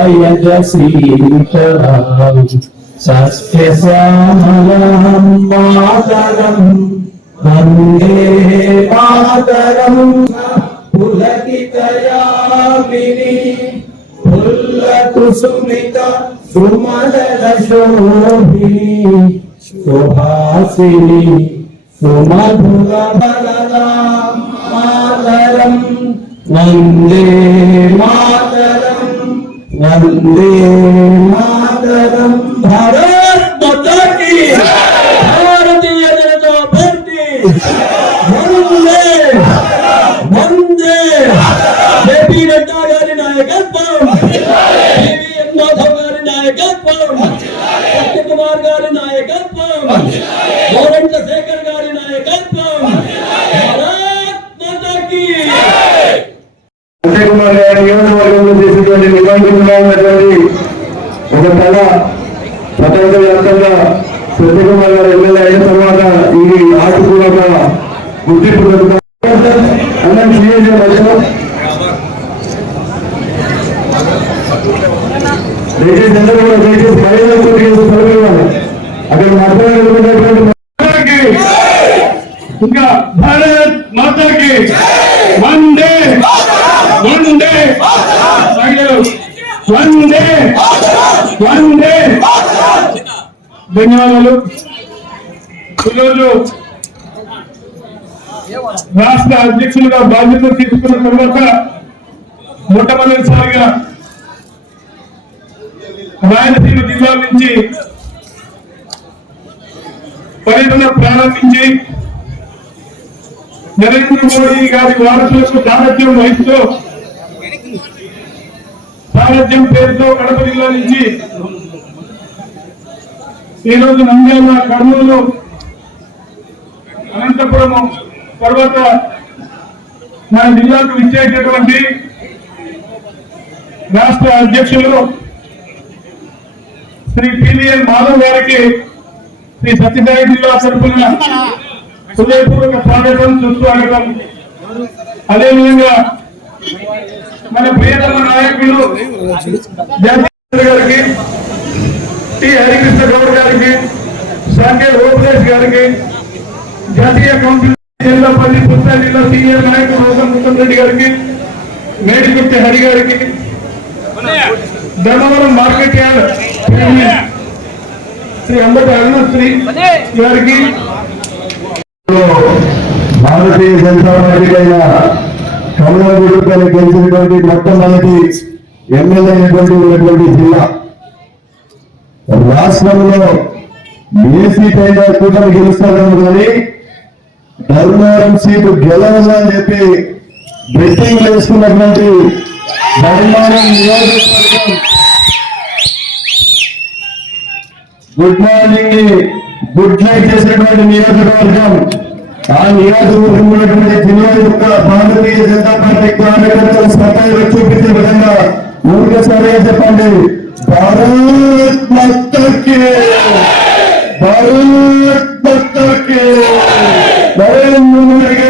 మలయజ శ్రీకరం సస్యశ్యామలం మాతరం వందే మాతరం పులకితయామిని పుల్ల కుసుమిత సుమదల శోభిని సుహాసిని సుమధుర బలరాం మాతరం వందే మాతరం వందే మాతరం భారత్ మాతా కీ భారతీయ జనతా పార్టీ వందే వందే జేపీ నడ్డా గారి నాయకత్వం పివిఎన్ మాధవ్ గారి నాయకత్వం సత్యకుమార్ గారి నాయకత్వం గోరంట్ల శేఖర్ గారి నాయకత్వం భారత్ మాతా కీ అజయ్ కుమార్ గారి నియోజకవర్గంలో చేసినటువంటి నిబంధనలు ఉన్నటువంటి ఒక కళ ప్రపంచవ్యాప్తంగా సత్యకుమార్ గారు ఎమ్మెల్యే అయిన తర్వాత ఈ ఆట కూడా ఒక గుర్తింపు దొరుకుతుంది. అన్నం మధ్యలో దయచేసి అందరూ కూడా దయచేసి మహిళలకు చేసి అక్కడ మాట్లాడుతున్నటువంటి ఇంకా భారత్ మాతాకి. వందే. వందే. మహిళలు వందే వందే. ధన్యవాదాలు. ఈరోజు రాష్ట్ర అధ్యక్షులుగా బాధ్యతలు తీసుకున్న తర్వాత మొట్టమొదటిసారిగా రాయలసీమ జిల్లా నుంచి పర్యటన ప్రారంభించి నరేంద్ర మోడీ గారి వారసులకు సారథ్యం వహిస్తూ సారథ్యం పేరుతో కడప జిల్లా నుంచి ఈరోజు నంద్యాల కర్నూలు అనంతపురము తర్వాత మన జిల్లాకు ఇచ్చేటటువంటి రాష్ట్ర అధ్యక్షులు శ్రీ పివిఎన్ మాధవ్ గారికి శ్రీ సత్యసాయి జిల్లా తరఫున హృదయపూర్వక స్వాగతం సుస్వాగతం. అదేవిధంగా మన ప్రియతమ నాయకులు గారికి టి హరికృష్ణ గౌడ్ గారికి సాంకే ఓపేష్ గారికి జాతీయ కౌన్సిల్ జిల్లాపల్లి పుస్తా జిల్లా సీనియర్ నాయకుడు రోగం ముత్తం రెడ్డి గారికి మేడిగుట్టి హరి గారికి ధర్మవరం మార్కెట్ యార్డ్ శ్రీ అంబటి అరుణశ్రీ గారికి భారతీయ జనతా పార్టీ అయిన కమలం గుడిపల్లి గెలిచినటువంటి మొట్టమొదటి ఎమ్మెల్యే అయినటువంటి ఉన్నటువంటి జిల్లా రాష్ట్రంలో బీసీ సీట్ కూటమి గెలుస్తారేమో కానీ ధర్మవరం సీటు గెలవాలని చెప్పి బెట్టింగ్ వేసుకున్నటువంటి ధర్మవరం నియోజకవర్గం గుడ్ మార్నింగ్ గుడ్ నైట్ చేసినటువంటి నియోజకవర్గం. ఆ నియోజకవర్గం ఉన్నటువంటి జిల్లా యొక్క భారతీయ జనతా పార్టీ కార్యకర్తలు సత్తా చూపించే విధంగా ఊరికే సరే చెప్పండి. భారత్ మత్తకి భారత్ మత్తకి నరేంద్ర మోడీ గారి నాయకత్వం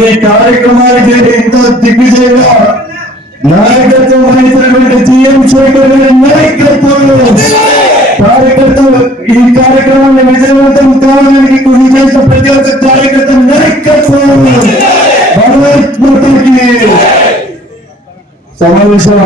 కొన్ని కార్యక్రమాలు చేసి ఎంతో దిగ్విజయంగా నాయకత్వం వహించినటువంటి జిఎం శేఖర్ గారి నాయకత్వంలో కార్యకర్తలు ఈ కార్యక్రమాన్ని విజయవంతం కావడానికి కృషి చేసిన ప్రతి ఒక్క కార్యకర్త నాయకత్వం. భారత్ మాతాకి సమావేశం.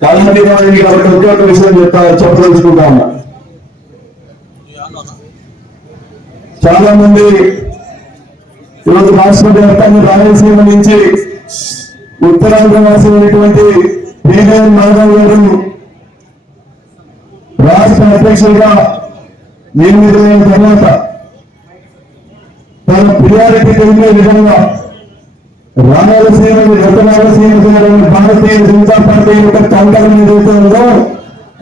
కాలంలో కాబట్టి ఒకే ఒక విషయం చెప్తా చెప్పదలుచుకుంటా ఉన్నా చాలా మంది ఈరోజు రాష్ట్ర వ్యాప్తంగా రాయలసీమ నుంచి ఉత్తరాంధ్ర వాసినటువంటి పీవీఎన్ మాధవ్ గారు రాష్ట్ర అధ్యక్షులుగా నియమితులైన తర్వాత తన ప్రియారిటీ తెలిపే విధంగా రాయలసీమని రాయలసీమ భారతీయ జనతా పార్టీ యొక్క కంకణం ఏదైతే ఉందో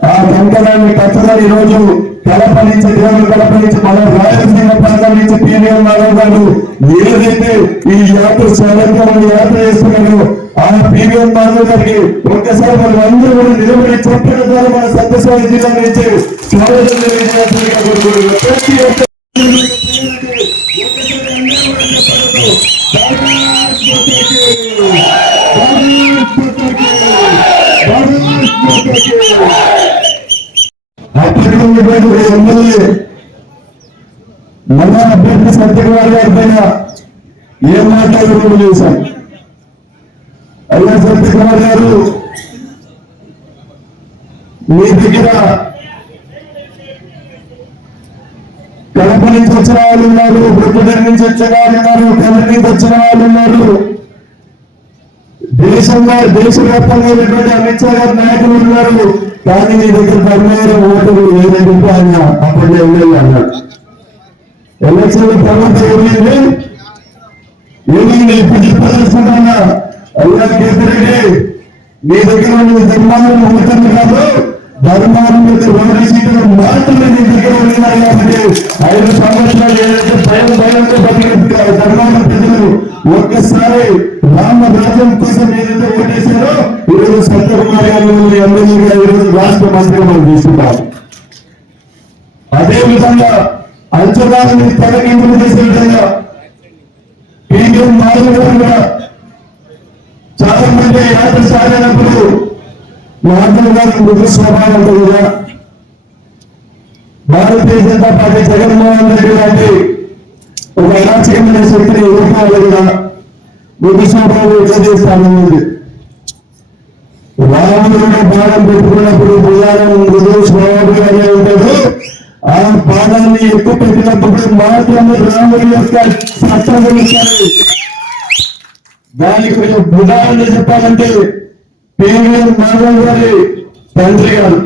ఆ కంకణాన్ని కట్టడం ఈరోజు కడప నుంచి దేవుడు కడప నుంచి మన రాయలసీమ ప్రాంతం నుంచి పీవీఎం మాధవ్ గారు ఏదైతే ఈ యాత్ర సందర్భంలో యాత్ర చేస్తున్నారో ఆ పీవీఎం మాధవ్ గారికి ఒక్కసారి మనం అందరూ కూడా నిలబడి చెప్పడం ద్వారా మన సత్యసాయి జిల్లా నుంచి స్వాగతం తెలియజేయాల్సిందిగా ప్రతి ఒక్క మన అభ్యర్థి సత్యకుమార్ గారి పైన ఏం మాట్లాడడం చేశాం అయ్యా సత్యకుమార్ గారు మీ దగ్గర కడప నుంచి వచ్చిన వాళ్ళు ఉన్నారు బుద్ధుడి నుంచి వచ్చిన వాళ్ళు ఉన్నారు కడప నుంచి వచ్చిన వాళ్ళు ఉన్నారు. దేశంలో దేశవ్యాప్తంగా ఉన్నటువంటి అమిత్ షా గారు నాయకులు ఉన్నారు. కానీ మీ దగ్గర పదివేల ఓటర్లు ఏదంటే ఆయన అప్పటి ఎమ్మెల్యే అన్నాడు ఎలక్షన్ తర్వాత ఏమైంది ఏమైంది ఇప్పుడు చెప్పదలుచుకుంటున్నా అయ్యా కేతిరెడ్డి మీ దగ్గర ఉన్న ధర్మాలను ఉంటుంది కాదు ధర్మాలను మీద రెండు సీట్లు మాత్రమే మీ దగ్గర ఉన్నాయి కాబట్టి ఐదు సంవత్సరాలు ఏదైతే భయం భయంతో బతికి ధర్మాల ప్రజలు ఒక్కసారి రామ రాజ్యం కోసం ఏదైతే ఓటేశారో ఈరోజు సత్యకుమార్ గారు ఎమ్మెల్యేగా ఈరోజు రాష్ట్ర మంత్రిగా మనం తీసుకుంటాం అదే విధంగా అంచనాలను తొలగింపులు చేసే విధంగా పీఎం మాధవ చాలా మంది యాత్ర సాగినప్పుడు మాధవ్ గారి మృదు స్వభావం ఉంటుంది భారతీయ జనతా పార్టీ జగన్మోహన్ రెడ్డి లాంటి ఒక అరాచకమైన శక్తిని ఎదుర్కోవాలి కదా మృదు స్వభావం ఎట్లా రాముడు బాణం పెట్టుకున్నప్పుడు భుజానం మృదు స్వభావంగానే ఉంటాడు. ఆ పాదాన్ని ఎక్కువ పెట్టినప్పుడు మాత్రమే రాముడి యొక్క సత్తా దానికి కొంచెం ఉదాహరణ చెప్పాలంటే పేరు మాధవ్ గారి తండ్రి గారు.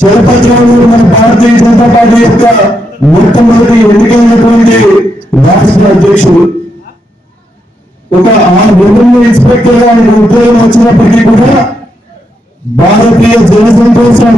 చలపతిరావు మన భారతీయ జనతా పార్టీ యొక్క మొట్టమొదటి ఎన్నికైనటువంటి రాష్ట్ర అధ్యక్షుడు. ఒక ఆ రెవెన్యూ ఇన్స్పెక్టర్గా ఉద్యోగం వచ్చినప్పటికీ కూడా భారతీయ జనసంతోషం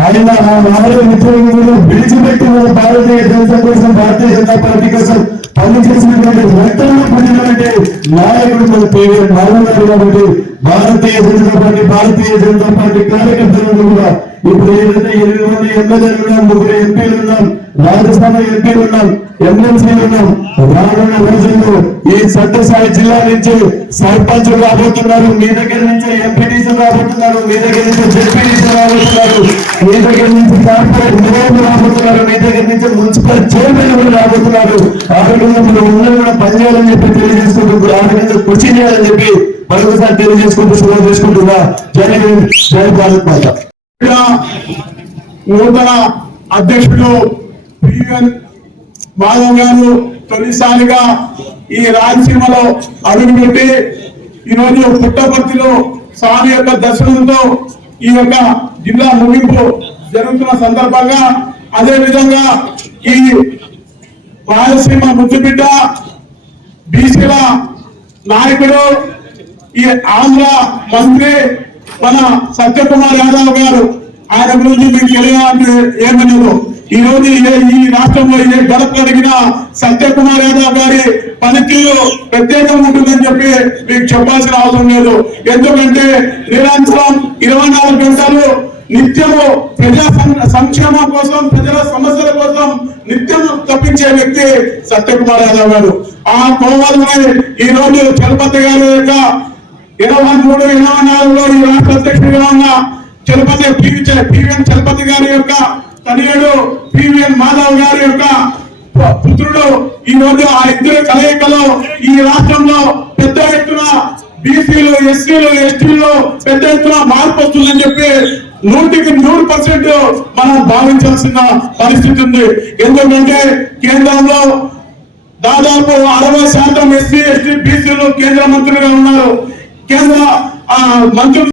ఆయన ఆ నాలుగు ఉద్యోగంలో విడిచిపెట్టి మన భారతీయ జనతా కోసం భారతీయ జనతా పార్టీ కోసం పనిచేసినటువంటి రక్తంలో పొందినటువంటి నాయకుడు మన పేరు మాధవ్ కాబట్టి భారతీయ జనతా పార్టీ భారతీయ జనతా పార్టీ కార్యకర్తలను కూడా ఇప్పుడు ఏదైతే ఎనిమిది మంది ఎమ్మెల్యేలు ఉన్నాం ముగ్గురు ఎంపీలు ఉన్నాం రాజ్యసభ ఎంపీలు ఉన్నాం ఎమ్మెల్సీలు ఉన్నాం రానున్న రోజుల్లో ఈ సత్యసాయి జిల్లా నుంచి సర్పంచులు రాబోతున్నారు మీ దగ్గర నుంచి ఎంపీ రాబోతున్నారు మీ దగ్గర నుంచి జెడ్పీటీసీలు రాబోతున్నారు మీ దగ్గర నుంచి కార్పొరేట్ మేయర్లు రాబోతున్నారు మీ దగ్గర నుంచి మున్సిపల్ చైర్మన్ కూడా రాబోతున్నారు. ఆ రకంగా మనం ఉన్నది కూడా పనిచేయాలని చెప్పి తెలియజేసుకుంటున్నారు వాటి మీద కృషి చేయాలని చెప్పి మరొకసారి తెలియజేసుకుంటూ సెలవు చేసుకుంటున్నా. జై జై భారత్ మాత. నూతన అధ్యక్షుడు పిఎన్ మాధవ్ గారు తొలిసారిగా ఈ రాయలసీమలో అడుగుపెట్టి ఈరోజు పుట్టపర్తిలో స్వామి యొక్క దర్శనంతో ఈ యొక్క జిల్లా ముగింపు జరుగుతున్న సందర్భంగా అదే విధంగా ఈ రాయలసీమ ముద్దుబిడ్డ బీసీల నాయకుడు ఈ ఆంధ్ర మంత్రి మన సత్యకుమార్ యాదవ్ గారు. ఆయన గురించి మీకు తెలియాలంటే ఏమలేదు ఈ రోజు ఈ రాష్ట్రంలో ఏ గడప అడిగినా సత్యకుమార్ యాదవ్ గారి పనితీరు ప్రత్యేకం ఉంటుందని చెప్పి మీకు చెప్పాల్సిన అవసరం లేదు. ఎందుకంటే నిరంతరం ఇరవై నాలుగు గంటలు నిత్యము ప్రజా సంక్షేమం కోసం ప్రజల సమస్యల కోసం నిత్యం తప్పించే వ్యక్తి సత్యకుమార్ యాదవ్ గారు. ఆ కోవాలని ఈ రోజు చలపతి గారి యొక్క ఇరవై మూడు ఇరవై నాలుగులో ఈ రాష్ట్ర అధ్యక్షుడిగా ఉన్న చలపతి పివిఎన్ చలపతి గారి యొక్క తనయుడు పివిఎన్ మాధవ్ గారి యొక్క పుత్రుడు. ఈ రోజు ఆ ఇద్దరు కలయికలో ఈ రాష్ట్రంలో పెద్ద ఎత్తున బీసీలు ఎస్సీలు ఎస్టీలు పెద్ద ఎత్తున మార్పు వస్తుందని చెప్పి నూటికి నూరు పర్సెంట్ మనం భావించాల్సిన పరిస్థితి ఉంది. ఎందుకంటే కేంద్రంలో దాదాపు అరవై శాతం ఎస్సీ ఎస్టీ బీసీలు కేంద్ర మంత్రులుగా ఉన్నారు. కేంద్ర ఆ, మంత్రులు